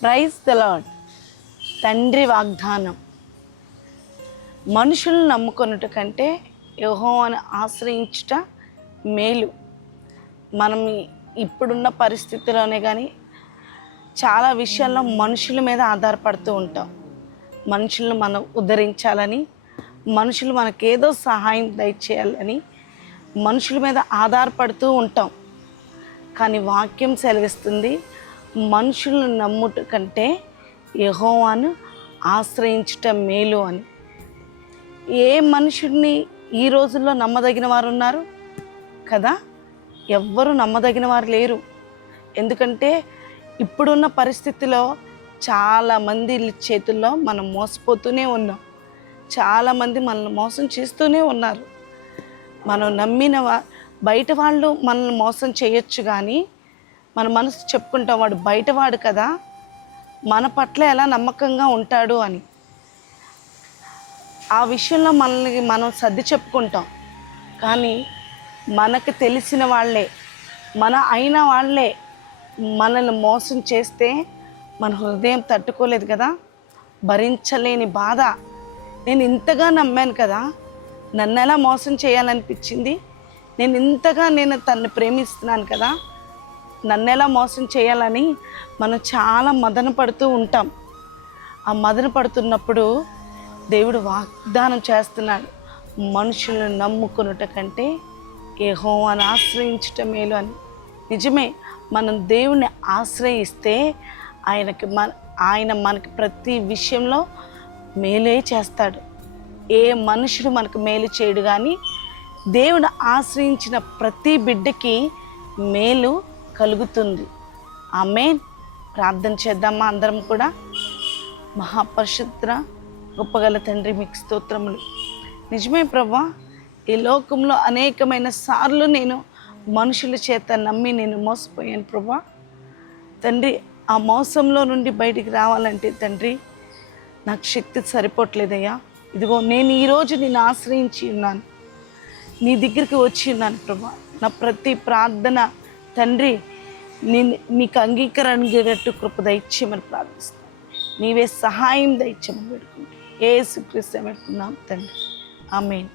Praise the lord. తండ్రి వాగ్దానం. మనుషులను నమ్ముకొనుట కంటే యెహోవాను ఆశ్రయించుట మేలు. మనం ఇప్పుడున్న పరిస్థితిలోనే కానీ చాలా విషయాల్లో మనుషుల మీద ఆధారపడుతూ ఉంటాం. మనుషులను మనం ఉద్ధరించాలని, మనుషులు మనకేదో సహాయం దయచేయాలని మనుషుల మీద ఆధారపడుతూ ఉంటాం. కానీ వాక్యం సెలవిస్తుంది, మనుషులను నమ్ముట కంటే యెహోవాను ఆశ్రయించుట మేలు అని. ఏ మనుషుడిని ఈ రోజుల్లో నమ్మదగిన వారు ఉన్నారు కదా? ఎవ్వరు నమ్మదగిన వారు లేరు. ఎందుకంటే ఇప్పుడున్న పరిస్థితిలో చాలామంది చేతుల్లో మనం మోసపోతూనే ఉన్నాం. చాలామంది మనల్ని మోసం చేస్తూనే ఉన్నారు. మనం నమ్మిన బయట వాళ్ళు మనల్ని మోసం చేయొచ్చు, కానీ మన మనసు చెప్పుకుంటాం వాడు బయటవాడు కదా, మన పట్ల ఎలా నమ్మకంగా ఉంటాడు అని. ఆ విషయంలో మనల్ని మనం సర్ది చెప్పుకుంటాం. కానీ మనకు తెలిసిన వాళ్ళే, మన అయిన వాళ్ళే మనల్ని మోసం చేస్తే మన హృదయం తట్టుకోలేదు కదా. భరించలేని బాధ. నేను ఇంతగా నమ్మాను కదా, నన్ను ఎలా మోసం చేయాలనిపించింది, నేను ఇంతగా తనని ప్రేమిస్తున్నాను కదా, నన్ను ఎలా మోసం చేయాలని మనం చాలా మదన పడుతూ ఉంటాం. ఆ మదన పడుతున్నప్పుడు దేవుడు వాగ్దానం చేస్తున్నాడు, మనుషులను నమ్ముకొనుట కంటే యెహోవాను ఆశ్రయించుట మేలు అని. నిజమే, మనం దేవుణ్ణి ఆశ్రయిస్తే ఆయన మనకి ప్రతి విషయంలో మేలే చేస్తాడు. ఏ మనుషుడు మనకు మేలు చేయడు, కానీ దేవుడు ఆశ్రయించిన ప్రతి బిడ్డకి మేలు కలుగుతుంది. ఆమేన్. ప్రార్థన చేద్దామా అందరం కూడా? మహాపరిశుద్ధ గొప్పగల తండ్రి, మీకు స్తోత్రములు. నిజమే ప్రభా, ఈ లోకంలో అనేకమైన సార్లు నేను మనుషుల చేత నమ్మి నేను మోసపోయాను ప్రభా. తండ్రి, ఆ మోసంలో నుండి బయటికి రావాలంటే తండ్రి నాకు శక్తి సరిపోవట్లేదయ్యా. ఇదిగో నేను ఈరోజు నిన్ను ఆశ్రయించి ఉన్నాను, నీ దగ్గరికి వచ్చి ఉన్నాను ప్రభా. నా ప్రతి ప్రార్థన తండ్రి నీకు అంగీకరించేటట్టు కృప దయచేయమని ప్రార్థిస్తాను. నీవే సహాయం దయచేయమని పెట్టుకుంటాను. యేసుక్రీస్తు పెట్టుకున్నాం తండ్రి. ఆమేన్.